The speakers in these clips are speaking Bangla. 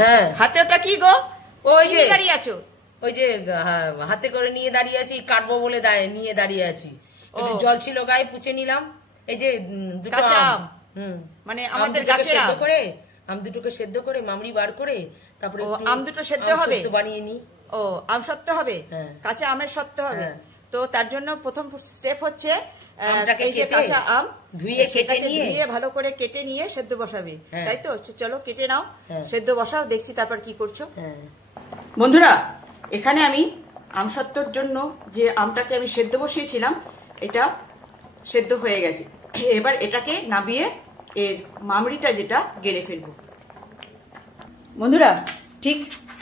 হ্যাঁ হাতে ওটা কি গো? ওই যে দাঁড়িয়ে আছো? ওই যে হাতে করে নিয়ে দাঁড়িয়ে আছি, কাটবো বলে নিয়ে দাঁড়িয়ে আছি। একটু জল ছিল গায়ে, পুছে নিলাম। এই যে দুটো আম, মানে আমাদের গাছের সেদ্ধ করে, আম দুটোকে সেদ্ধ করে মামড়ি বার করে তারপরে আম দুটো সেদ্ধ হবে, বানিয়ে নি। ও আম সত্ত্ব হবে, কাঁচা আমের সত্ত্ব হবে। তো তার জন্য প্রথম স্টেপ হচ্ছে কাঁচা আম ধুয়ে কেটে নিয়ে ভালো করে কেটে নিয়ে সেদ্ধ বসাবে, তাই তো? চলো কেটে নাও, সেদ্ধ বসাও, দেখছি তারপর কি করছো। বন্ধুরা, এখানে আমি আম সত্ত্বর জন্য যে আমটাকে আমি সেদ্ধ বসিয়েছিলাম, এটা সেদ্ধ হয়ে গেছে। এবার এটাকে নামিয়ে এর মামড়িটা যেটা গেলে ফেলবো। বন্ধুরা, ঠিক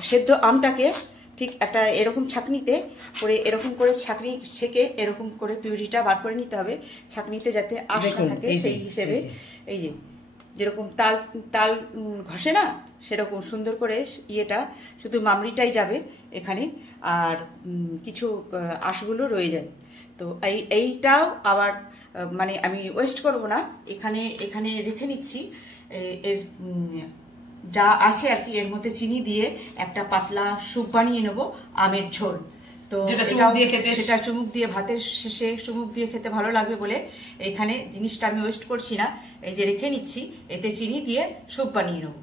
সেদ্ধ আমটাকে ঠিক একটা এরকম ছাঁকনিতে করে, এরকম করে ছাঁকনি সেকে এরকম করে পিউরিটা বার করে নিতে হবে, ছাঁকনিতে যাতে আঁশ না থাকে সেই হিসেবে। এই যে যেরকম তাল তাল ঘষে না, সেরকম সুন্দর করে ইয়েটা, শুধু মামড়িটাই যাবে এখানে, আর কিছু আঁশগুলো রয়ে যায়। তো এইটাও আবার মানে আমি ওয়েস্ট করব না, এখানে রেখে নিচ্ছি। এর যা আছে আর কি, এর মধ্যে চিনি দিয়ে একটা পাতলা স্যুপ বানিয়ে নেব, আমের ঝোল। তো সেটা চুমুক দিয়ে, ভাতের শেষে চুমুক দিয়ে খেতে ভালো লাগবে বলে এখানে জিনিসটা আমি ওয়েস্ট করছি না, এই যে রেখে নিচ্ছি, এতে চিনি দিয়ে স্যুপ বানিয়ে নেব।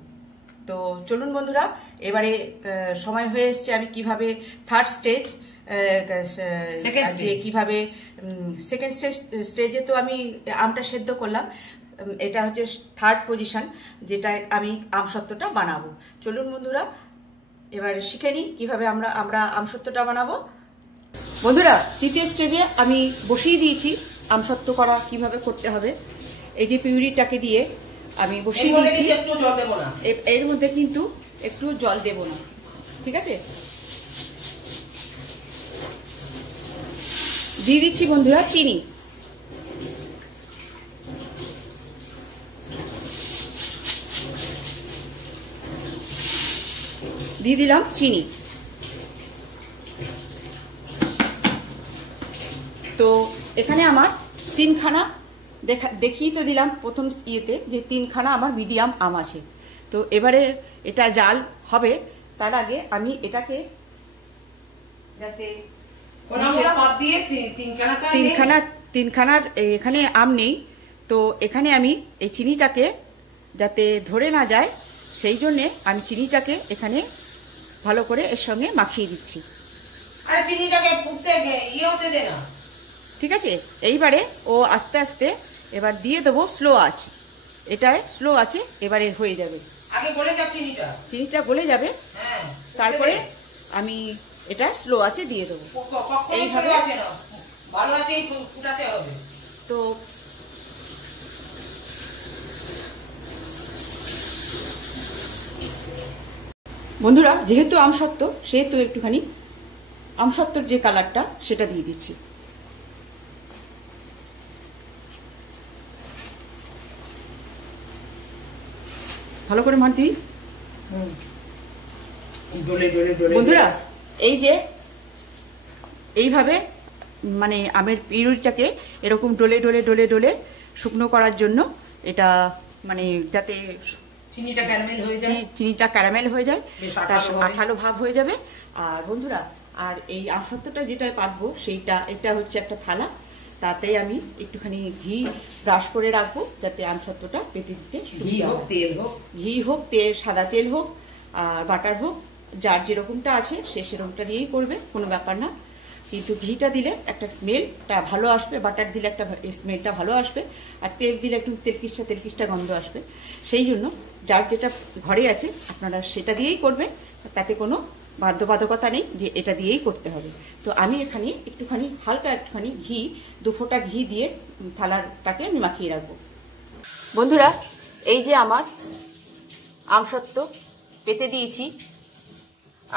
তো চলুন বন্ধুরা, এবারে সময় হয়ে এসছে আমি কিভাবে থার্ড স্টেজ, কিভাবে সেকেন্ড স্টেজে তো আমি আমটা সেদ্ধ করলাম, এটা হচ্ছে থার্ড পজিশন, যেটা আমি আমসত্ত্বটা বানাবো। চলুন বন্ধুরা, এবার শিখে নিই কিভাবে আমরা আমসত্ত্বটা বানাবো। বন্ধুরা, তৃতীয় স্টেজে আমি বসিয়ে দিয়েছি আমসত্ত্ব করা কিভাবে করতে হবে। এই যে পিউরিটাকে দিয়ে আমি বসিয়ে দিয়েছি, এর মধ্যে কিন্তু একটু জল দেব না, ঠিক আছে? দিয়ে দিচ্ছি বন্ধুরা চিনি। দিয়ে দিলাম চিনি। তো এখানে আমার তিনখানা দেখিয়ে তো দিলাম প্রথম ইয়েতে যে তিনখানা আমার মিডিয়াম আম আছে। তো এবারে এটা জাল হবে, তার আগে আমি এটাকে যাতে তিনখানার এখানে আম নেই, তো এখানে আমি এই চিনিটাকে যাতে ধরে না যায় সেই জন্যে আমি চিনিটাকে এখানে ভালো করে এর সঙ্গে মাখিয়ে দিচ্ছি। ঠিক আছে, এইবারে ও আস্তে আস্তে এবার দিয়ে দেবো স্লো আঁচ, এটায় স্লো আছে, এবারে হয়ে যাবে। চিনিটা গলে যাবে, তারপরে আমি এটা স্লো আছে দিয়ে দেবো এইভাবে। তো বন্ধুরা, যেহেতু আমসত্ত্ব সেহেতু একটুখানি আমসত্ত্বর যে কালারটা সেটা দিয়ে দিচ্ছি। ভালো করে মার দিই বন্ধুরা। এই যে এইভাবে মানে আমের পিউরিটাকে এরকম ডলে ডলে ডলে ডলে শুকনো করার জন্য, এটা মানে যাতে চিনিটা ক্যারামেল হয়ে যায়, তার আঠালো ভাব হয়ে যাবে। আর বন্ধুরা, আর এই আমসত্ত্বটা যেটা পাতবো এটা হচ্ছে একটা থালা, তাতে আমি একটুখানি ঘি ব্রাশ করে রাখবো যাতে আমসত্ত্বটা পেতে দিতে সুবিধা হয়। ঘি হোক, তেল, সাদা তেল হোক আর বাটার হোক, যার যেরকমটা আছে সে সেরকমটা দিয়েই করবে, কোনো ব্যাপার না। কিন্তু ঘিটা দিলে একটা স্মেলটা ভালো আসবে, বাটার দিলে একটা স্মেলটা ভালো আসবে, আর তেল দিলে একটু তেলকিষ্টা গন্ধ আসবে। সেই জন্য যার যেটা ঘরে আছে আপনারা সেটা দিয়েই করবেন, তাতে কোনো বাধ্যবাধকতা নেই যে এটা দিয়েই করতে হবে। তো আমি এখানে একটুখানি হালকা একটুখানি ঘি, 2 ফোঁটা ঘি দিয়ে থালাটাকে আমি মাখিয়ে রাখবো। বন্ধুরা, এই যে আমার আমসত্ত্ব পেতে দিয়েছি,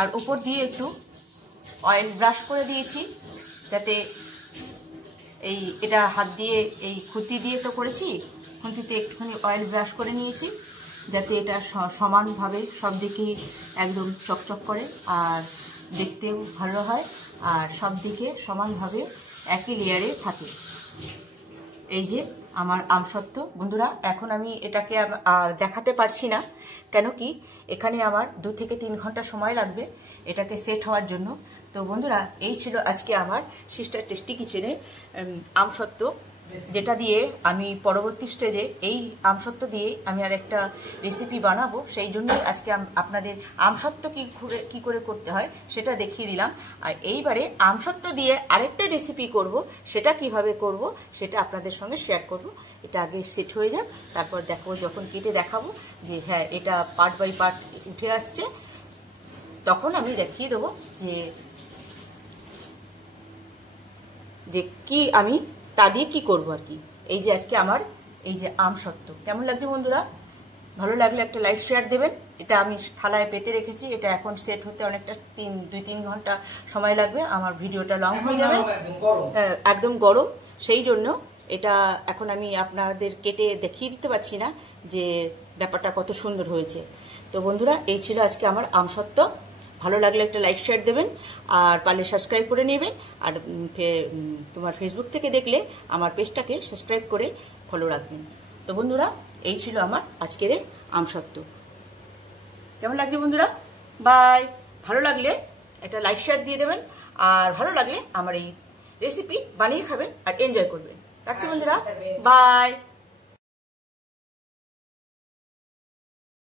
আর উপর দিয়ে একটু অয়েল ব্রাশ করে দিয়েছি, যাতে এটা হাত দিয়ে এই খুন্তি দিয়ে তো করেছি, খুন্তিতে একটুখানি অয়েল ব্রাশ করে নিয়েছি যাতে এটা সমানভাবে সব দিকেই একদম চকচক করে আর দেখতেও ভালো হয়, আর সব দিকে সমানভাবে একই লেয়ারে থাকে। এই যে আমার আমসত্ত্ব। বন্ধুরা এখন আমি এটাকে আর দেখাতে পারছি না, কেন কি এখানে আমার 2 থেকে 3 ঘন্টা সময় লাগবে এটাকে সেট হওয়ার জন্য। তো বন্ধুরা এই ছিল আজকে আমার সিস্টার টেস্টি কিচেনে আমসত্ত্ব, যেটা দিয়ে আমি পরবর্তী স্টেজে এই আমসত্ত্ব দিয়ে আমি আর একটা রেসিপি বানাবো। সেই জন্যই আজকে আপনাদের আমসত্ত্ব কি করে করতে হয় সেটা দেখিয়ে দিলাম। আর এইবারে আমসত্ত্ব দিয়ে আরেকটা রেসিপি করব, সেটা কিভাবে করব সেটা আপনাদের সঙ্গে শেয়ার করব। এটা আগে সেট হয়ে যাক, তারপর দেখাবো, যখন কেটে দেখাবো যে হ্যাঁ এটা পার্ট বাই পার্ট উঠে আসছে, তখন আমি দেখিয়ে দেবো যে কি আমি তা দিয়ে কি করবো আর কি। এই যে আজকে আমার এই যে আমসত্ত্ব কেমন লাগছে বন্ধুরা? ভালো লাগলে একটা লাইক শেয়ার দেবেন। এটা আমি থালায় পেতে রেখেছি, এটা এখন সেট হতে অনেকটা 2-3 ঘন্টা সময় লাগবে, আমার ভিডিওটা লং হয়ে যাবে। একদম গরম, সেই জন্য এটা এখন আমি আপনাদের কেটে দেখিয়ে দিতে পারছি না যে ব্যাপারটা কত সুন্দর হয়েছে। তো বন্ধুরা এই ছিল আজকে আমার আমসত্ত্ব। ভালো লাগলে একটা লাইক শেয়ার দেবেন, আর পারলে সাবস্ক্রাইব করে নেবেন। আর তোমার ফেসবুক থেকে দেখলে আমার পেজটাকে সাবস্ক্রাইব করে ফলো রাখবেন। তো বন্ধুরা এই ছিল আমার আজকের আমসত্ত্ব। কেমন লাগছে বন্ধুরা? বাই। ভালো লাগলে একটা লাইক শেয়ার দিয়ে দেবেন, আর ভালো লাগলে আমার এই রেসিপি বানিয়ে খাবেন আর এনজয় করবেন। রাখছি বন্ধুরা, বাই।